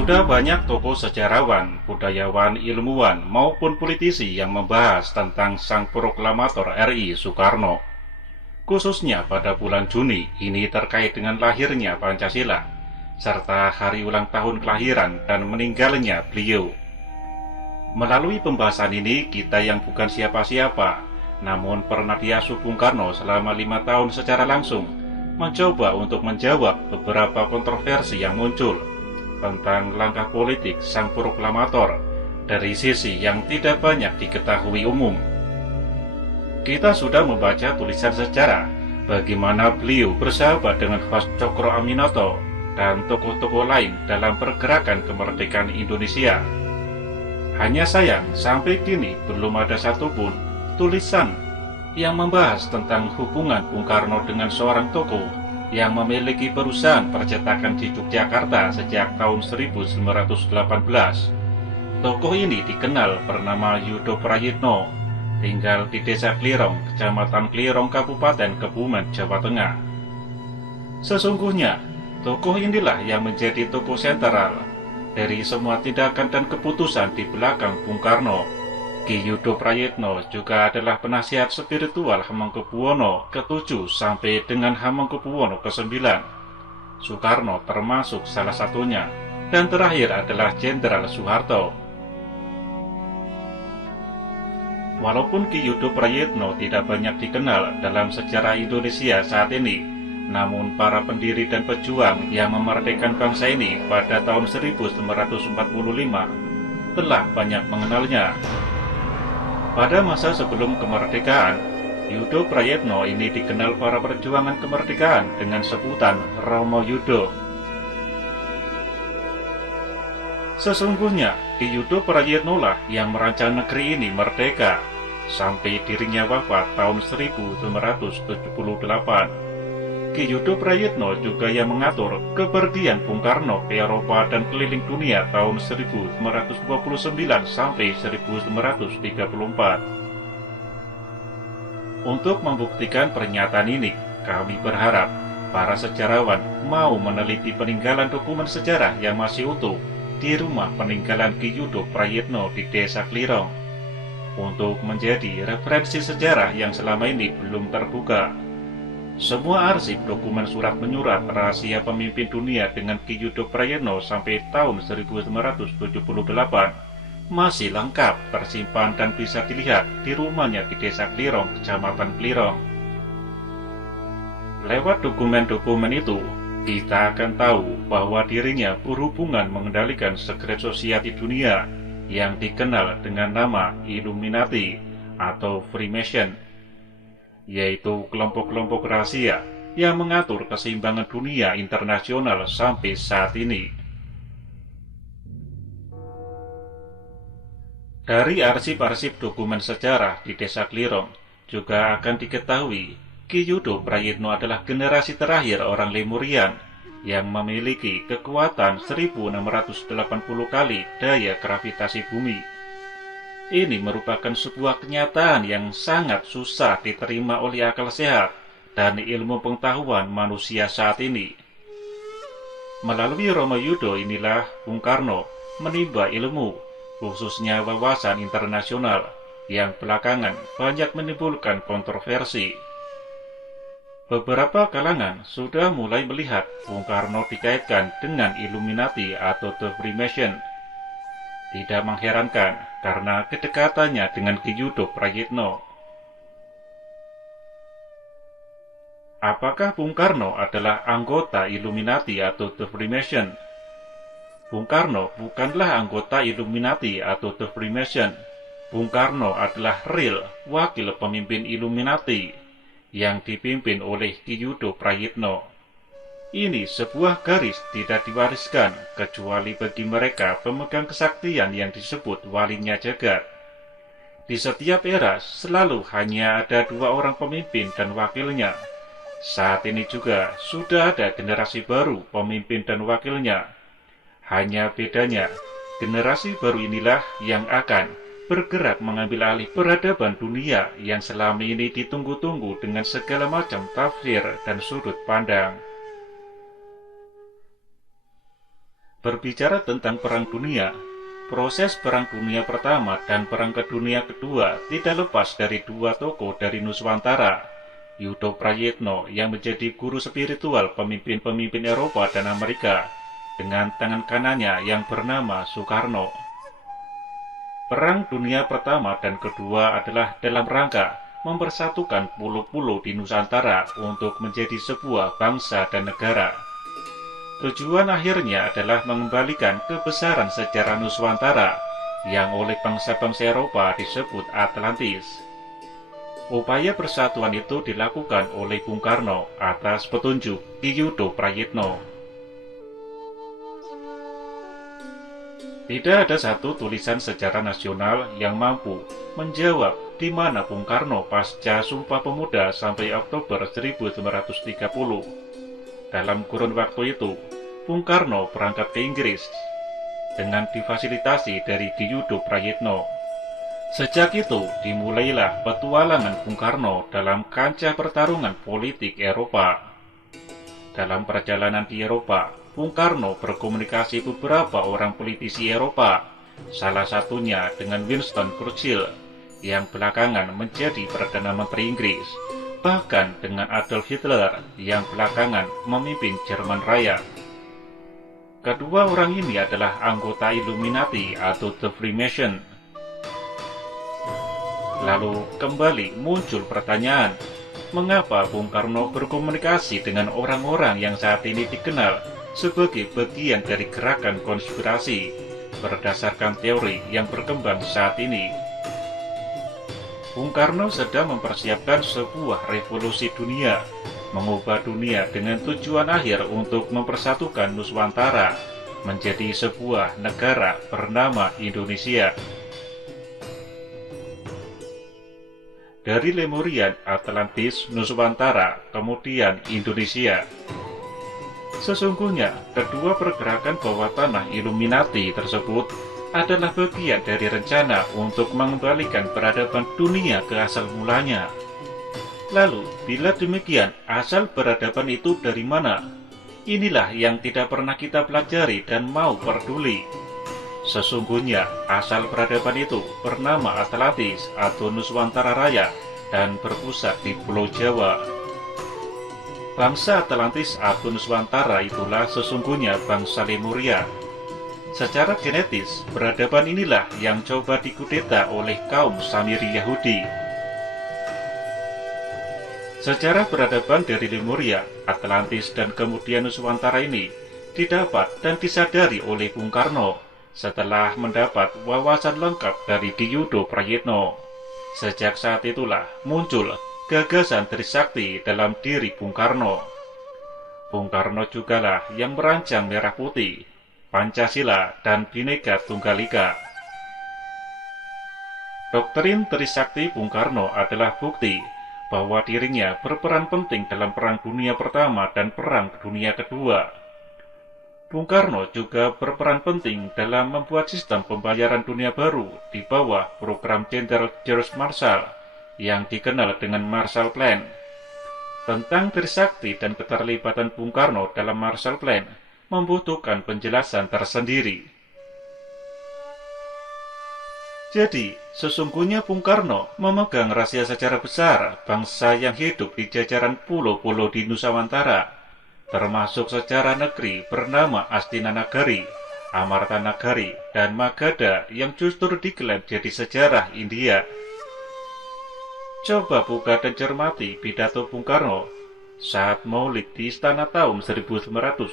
Sudah banyak tokoh sejarawan, budayawan, ilmuwan, maupun politisi yang membahas tentang sang proklamator RI Soekarno. Khususnya pada bulan Juni ini terkait dengan lahirnya Pancasila, serta hari ulang tahun kelahiran dan meninggalnya beliau. Melalui pembahasan ini, kita yang bukan siapa-siapa, namun pernah diasuh Bung Karno selama 5 tahun secara langsung, mencoba untuk menjawab beberapa kontroversi yang muncul tentang langkah politik sang proklamator dari sisi yang tidak banyak diketahui umum. Kita sudah membaca tulisan sejarah bagaimana beliau bersahabat dengan Mas Cokro Aminoto dan tokoh-tokoh lain dalam pergerakan kemerdekaan Indonesia. Hanya sayang, sampai kini belum ada satupun tulisan yang membahas tentang hubungan Bung Karno dengan seorang tokoh yang memiliki perusahaan percetakan di Yogyakarta sejak tahun 1918. Tokoh ini dikenal bernama Yudo Prayitno, tinggal di Desa Klirong, Kecamatan Klirong, Kabupaten Kebumen, Jawa Tengah. Sesungguhnya, tokoh inilah yang menjadi tokoh sentral dari semua tindakan dan keputusan di belakang Bung Karno. Ki Yudo Prayitno juga adalah penasihat spiritual Hamengkubuwono ke-7 sampai dengan Hamengkubuwono ke-9. Soekarno termasuk salah satunya, dan terakhir adalah Jenderal Soeharto. Walaupun Ki Yudo Prayitno tidak banyak dikenal dalam sejarah Indonesia saat ini, namun para pendiri dan pejuang yang memerdekakan bangsa ini pada tahun 1945 telah banyak mengenalnya. Pada masa sebelum kemerdekaan, Yudo Prayitno ini dikenal para perjuangan kemerdekaan dengan sebutan Romo Yudo. Sesungguhnya, Ki Yudo Prayitno lah yang merancang negeri ini merdeka, sampai dirinya wafat tahun 1978. Ki Yudo Prayitno juga yang mengatur kepergian Bung Karno ke Eropa dan keliling dunia tahun 1929 sampai 1934. Untuk membuktikan pernyataan ini, kami berharap para sejarawan mau meneliti peninggalan dokumen sejarah yang masih utuh di rumah peninggalan Ki Yudo Prayitno di Desa Klirong, untuk menjadi referensi sejarah yang selama ini belum terbuka. Semua arsip dokumen surat menyurat rahasia pemimpin dunia dengan Ki Yudo Prayitno sampai tahun 1978 masih lengkap tersimpan dan bisa dilihat di rumahnya di Desa Klirong, Kecamatan Klirong. Lewat dokumen-dokumen itu, kita akan tahu bahwa dirinya berhubungan mengendalikan sekret society dunia yang dikenal dengan nama Illuminati atau Freemason, yaitu kelompok-kelompok rahasia yang mengatur keseimbangan dunia internasional sampai saat ini. Dari arsip-arsip dokumen sejarah di Desa Klirong juga akan diketahui Ki Yudo Prayitno adalah generasi terakhir orang Lemurian yang memiliki kekuatan 1680 kali daya gravitasi bumi. Ini merupakan sebuah kenyataan yang sangat susah diterima oleh akal sehat dan ilmu pengetahuan manusia saat ini. Melalui Romo Yudo inilah Bung Karno menimba ilmu, khususnya wawasan internasional, yang belakangan banyak menimbulkan kontroversi. Beberapa kalangan sudah mulai melihat Bung Karno dikaitkan dengan Illuminati atau The Freemason. Tidak mengherankan karena kedekatannya dengan Ki Yudo Prayitno. Apakah Bung Karno adalah anggota Illuminati atau The Freemason? Bung Karno bukanlah anggota Illuminati atau The Freemason. Bung Karno adalah real wakil pemimpin Illuminati yang dipimpin oleh Ki Yudo Prayitno. Ini sebuah garis tidak diwariskan kecuali bagi mereka pemegang kesaktian yang disebut walinya jagat. Di setiap era selalu hanya ada 2 orang pemimpin dan wakilnya. Saat ini juga sudah ada generasi baru pemimpin dan wakilnya. Hanya bedanya, generasi baru inilah yang akan bergerak mengambil alih peradaban dunia yang selama ini ditunggu-tunggu dengan segala macam tafsir dan sudut pandang. Berbicara tentang Perang Dunia, proses Perang Dunia Pertama dan Perang Dunia Kedua tidak lepas dari dua tokoh dari Nuswantara, Yudo Prayitno yang menjadi guru spiritual pemimpin-pemimpin Eropa dan Amerika, dengan tangan kanannya yang bernama Soekarno. Perang Dunia Pertama dan Kedua adalah dalam rangka mempersatukan pulau-pulau di Nusantara untuk menjadi sebuah bangsa dan negara. Tujuan akhirnya adalah mengembalikan kebesaran sejarah Nuswantara yang oleh bangsa-bangsa Eropa disebut Atlantis. Upaya persatuan itu dilakukan oleh Bung Karno atas petunjuk Ki Yudo Prayitno. Tidak ada satu tulisan sejarah nasional yang mampu menjawab di mana Bung Karno pasca Sumpah Pemuda sampai Oktober 1930. Dalam kurun waktu itu, Bung Karno berangkat ke Inggris dengan difasilitasi dari Ki Yudo Prayitno. Sejak itu dimulailah petualangan Bung Karno dalam kancah pertarungan politik Eropa. Dalam perjalanan di Eropa, Bung Karno berkomunikasi beberapa orang politisi Eropa, salah satunya dengan Winston Churchill yang belakangan menjadi Perdana Menteri Inggris, bahkan dengan Adolf Hitler yang belakangan memimpin Jerman Raya. Kedua orang ini adalah anggota Illuminati atau The Freemason. Lalu kembali muncul pertanyaan, mengapa Bung Karno berkomunikasi dengan orang-orang yang saat ini dikenal sebagai bagian dari gerakan konspirasi berdasarkan teori yang berkembang saat ini? Bung Karno sedang mempersiapkan sebuah revolusi dunia, mengubah dunia dengan tujuan akhir untuk mempersatukan Nuswantara menjadi sebuah negara bernama Indonesia. Dari Lemurian, Atlantis, Nuswantara, kemudian Indonesia. Sesungguhnya, kedua pergerakan bawah tanah Illuminati tersebut adalah bagian dari rencana untuk mengembalikan peradaban dunia ke asal mulanya. Lalu, bila demikian, asal peradaban itu dari mana? Inilah yang tidak pernah kita pelajari dan mau peduli. Sesungguhnya, asal peradaban itu bernama Atlantis atau Nuswantara Raya dan berpusat di Pulau Jawa. Bangsa Atlantis atau Nuswantara itulah sesungguhnya bangsa Lemuria. Secara genetis, peradaban inilah yang coba dikudeta oleh kaum Samiri Yahudi. Sejarah peradaban dari Lemuria, Atlantis, dan kemudian Nuswantara ini didapat dan disadari oleh Bung Karno setelah mendapat wawasan lengkap dari Ki Yudo Prayitno. Sejak saat itulah muncul gagasan Trisakti dalam diri Bung Karno. Bung Karno jugalah yang merancang Merah Putih, Pancasila, dan Bhinneka Tunggal Ika. Doktrin Trisakti Bung Karno adalah bukti bahwa dirinya berperan penting dalam Perang Dunia Pertama dan Perang Dunia Kedua. Bung Karno juga berperan penting dalam membuat sistem pembayaran dunia baru di bawah program Jenderal George Marshall yang dikenal dengan Marshall Plan. Tentang Trisakti dan keterlibatan Bung Karno dalam Marshall Plan membutuhkan penjelasan tersendiri. Jadi, sesungguhnya Bung Karno memegang rahasia sejarah besar bangsa yang hidup di jajaran pulau-pulau di Nusantara, termasuk sejarah negeri bernama Astina Nagari, Amarta Nagari, dan Magadha yang justru diklaim jadi sejarah India. Coba buka dan cermati pidato Bung Karno saat Maulid di Istana tahun 1962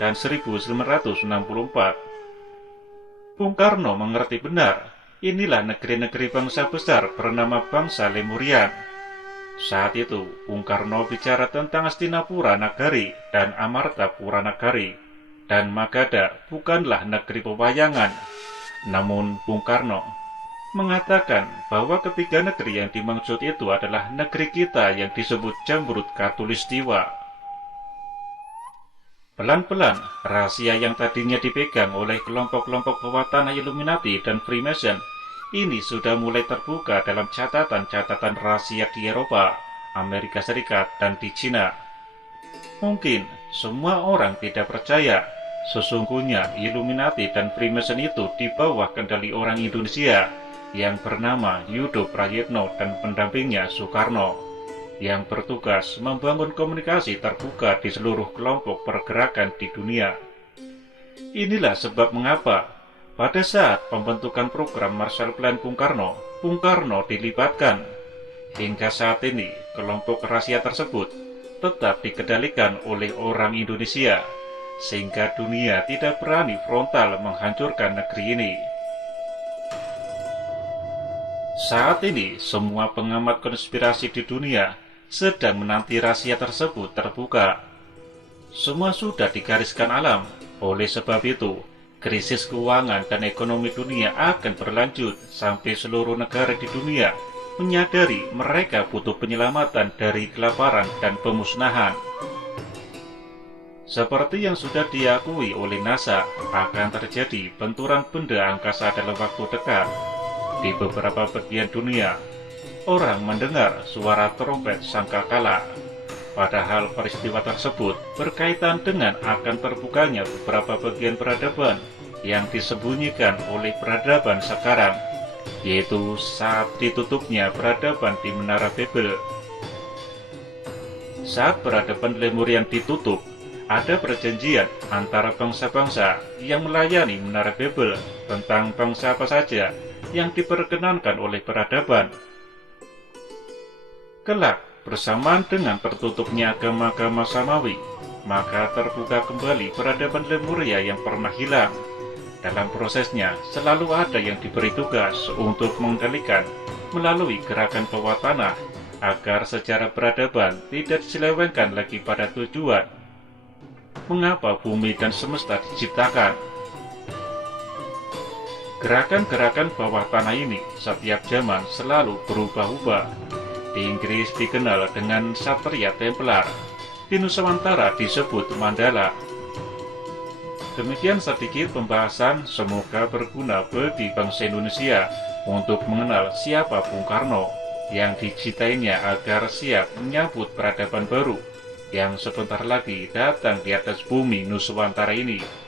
dan 1964. Bung Karno mengerti benar, inilah negeri-negeri bangsa besar bernama bangsa Lemurian. Saat itu, Bung Karno bicara tentang Astinapura Nagari dan Amartapura Nagari, dan Magadha bukanlah negeri pewayangan. Namun, Bung Karno mengatakan bahwa ketiga negeri yang dimaksud itu adalah negeri kita yang disebut Jamrut Khatulistiwa. Pelan-pelan, rahasia yang tadinya dipegang oleh kelompok-kelompok bawah tanah Illuminati dan Freemason ini sudah mulai terbuka dalam catatan-catatan rahasia di Eropa, Amerika Serikat, dan di Cina. Mungkin semua orang tidak percaya, Sesungguhnya Illuminati dan Freemason itu di bawah kendali orang Indonesia yang bernama Yudo Prayitno dan pendampingnya Soekarno, yang bertugas membangun komunikasi terbuka di seluruh kelompok pergerakan di dunia. Inilah sebab mengapa pada saat pembentukan program Marshall Plan Bung Karno dilibatkan. Hingga saat ini, kelompok rahasia tersebut tetap dikendalikan oleh orang Indonesia, sehingga dunia tidak berani frontal menghancurkan negeri ini. Saat ini, semua pengamat konspirasi di dunia sedang menanti rahasia tersebut terbuka. Semua sudah digariskan alam, oleh sebab itu, krisis keuangan dan ekonomi dunia akan berlanjut sampai seluruh negara di dunia menyadari mereka butuh penyelamatan dari kelaparan dan pemusnahan. Seperti yang sudah diakui oleh NASA, akan terjadi benturan benda angkasa dalam waktu dekat. Di beberapa bagian dunia, orang mendengar suara trompet sangkakala. Padahal peristiwa tersebut berkaitan dengan akan terbukanya beberapa bagian peradaban yang disembunyikan oleh peradaban sekarang, yaitu saat ditutupnya peradaban di Menara Babel. Saat peradaban Lemurian ditutup, ada perjanjian antara bangsa-bangsa yang melayani Menara Babel tentang bangsa apa saja yang diperkenankan oleh peradaban. Kelak, bersamaan dengan tertutupnya agama-agama Samawi, maka terbuka kembali peradaban Lemuria yang pernah hilang. Dalam prosesnya, selalu ada yang diberi tugas untuk mengendalikan melalui gerakan bawah tanah, agar sejarah peradaban tidak diselewengkan lagi pada tujuan. Mengapa bumi dan semesta diciptakan? Gerakan-gerakan bawah tanah ini setiap zaman selalu berubah-ubah. Di Inggris dikenal dengan Satria Templar, di Nusantara disebut Mandala. Demikian sedikit pembahasan, semoga berguna bagi bangsa Indonesia untuk mengenal siapa Bung Karno yang dicintainya agar siap menyambut peradaban baru yang sebentar lagi datang di atas bumi Nusantara ini.